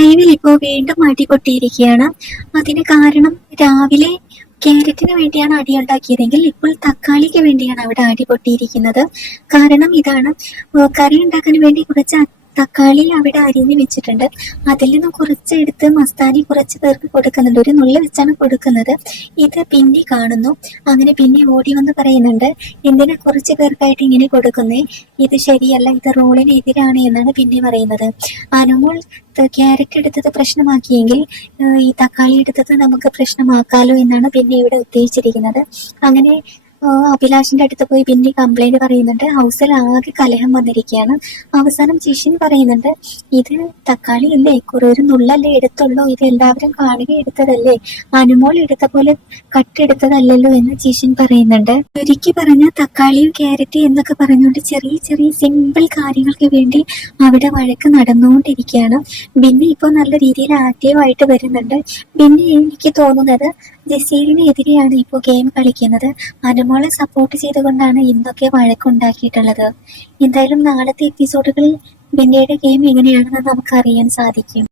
ലൈവിൽ ഇപ്പോൾ വീണ്ടും അടി പൊട്ടിയിരിക്കുകയാണ് അതിന് കാരണം രാവിലെ ക്യാരറ്റിന് വേണ്ടിയാണ് അടി ഉണ്ടാക്കിയതെങ്കിൽ ഇപ്പോൾ തക്കാളിക്ക് വേണ്ടിയാണ് അവിടെ അടി പൊട്ടിയിരിക്കുന്നത് കാരണം ഇതാണ് കറി ഉണ്ടാക്കാൻ വേണ്ടി കുറച്ച് തക്കാളി അവിടെ അരിഞ്ഞ് വെച്ചിട്ടുണ്ട്. അതിൽ നിന്ന് കുറച്ചെടുത്ത് മസ്താനി കുറച്ച് പേർക്ക് കൊടുക്കുന്നുണ്ട്. ഒരു നുള്ളി വെച്ചാണ് കൊടുക്കുന്നത്. ഇത് പിന്നെ കാണുന്നു. അങ്ങനെ പിന്നെ ഓടി വന്ന് പറയുന്നുണ്ട് എന്തിനാ കുറച്ച് പേർക്കായിട്ട് ഇങ്ങനെ കൊടുക്കുന്നേ? ഇത് ശരിയല്ല ഇത് റോളിന് എതിരാണ് എന്നാണ് പിന്നെ പറയുന്നത്. അനുമോൾ ക്യാരറ്റ് എടുത്തത് പ്രശ്നമാക്കിയെങ്കിൽ ഈ തക്കാളി എടുത്തത് നമുക്ക് പ്രശ്നമാക്കാലോ എന്നാണ് പിന്നെ ഇവിടെ ഉദ്ദേശിച്ചിരിക്കുന്നത്. അങ്ങനെ അഭിലാഷിന്റെ അടുത്ത് പോയി പിന്നെ കംപ്ലൈന്റ് പറയുന്നുണ്ട്. ഹൗസിൽ ആകെ കലഹം വന്നിരിക്കുകയാണ്. അവസാനം ജിഷിൻ പറയുന്നുണ്ട് ഇത് തക്കാളി അല്ലേ കുറെ ഒരു നുള്ളല്ലേ എടുത്തുള്ളൂ. ഇത് എല്ലാവരും കാണുക എടുത്തതല്ലേ? അനുമോൾ എടുത്ത പോലെ കട്ടെടുത്തതല്ലല്ലോ എന്ന് ജിഷിൻ പറയുന്നുണ്ട്. ചുരുക്കി പറഞ്ഞ തക്കാളിയും ക്യാരറ്റും എന്നൊക്കെ പറഞ്ഞുകൊണ്ട് ചെറിയ ചെറിയ സിമ്പിൾ കാര്യങ്ങൾക്ക് വേണ്ടി അവിടെ വഴക്ക് നടന്നുകൊണ്ടിരിക്കുകയാണ്. ബിന്നി ഇപ്പോൾ നല്ല രീതിയിൽ ആക്റ്റീവായിട്ട് വരുന്നുണ്ട്. പിന്നെ എനിക്ക് തോന്നുന്നത് ജസീലിനെതിരെയാണ് ഇപ്പോൾ ഗെയിം കളിക്കുന്നത്. മനമോളെ സപ്പോർട്ട് ചെയ്തുകൊണ്ടാണ് ഇന്നൊക്കെ വഴക്കുണ്ടാക്കിയിട്ടുള്ളത് എന്തായാലും നാളത്തെ എപ്പിസോഡുകളിൽ ബിന്നിയുടെ ഗെയിം എങ്ങനെയാണെന്ന് നമുക്കറിയാൻ സാധിക്കും.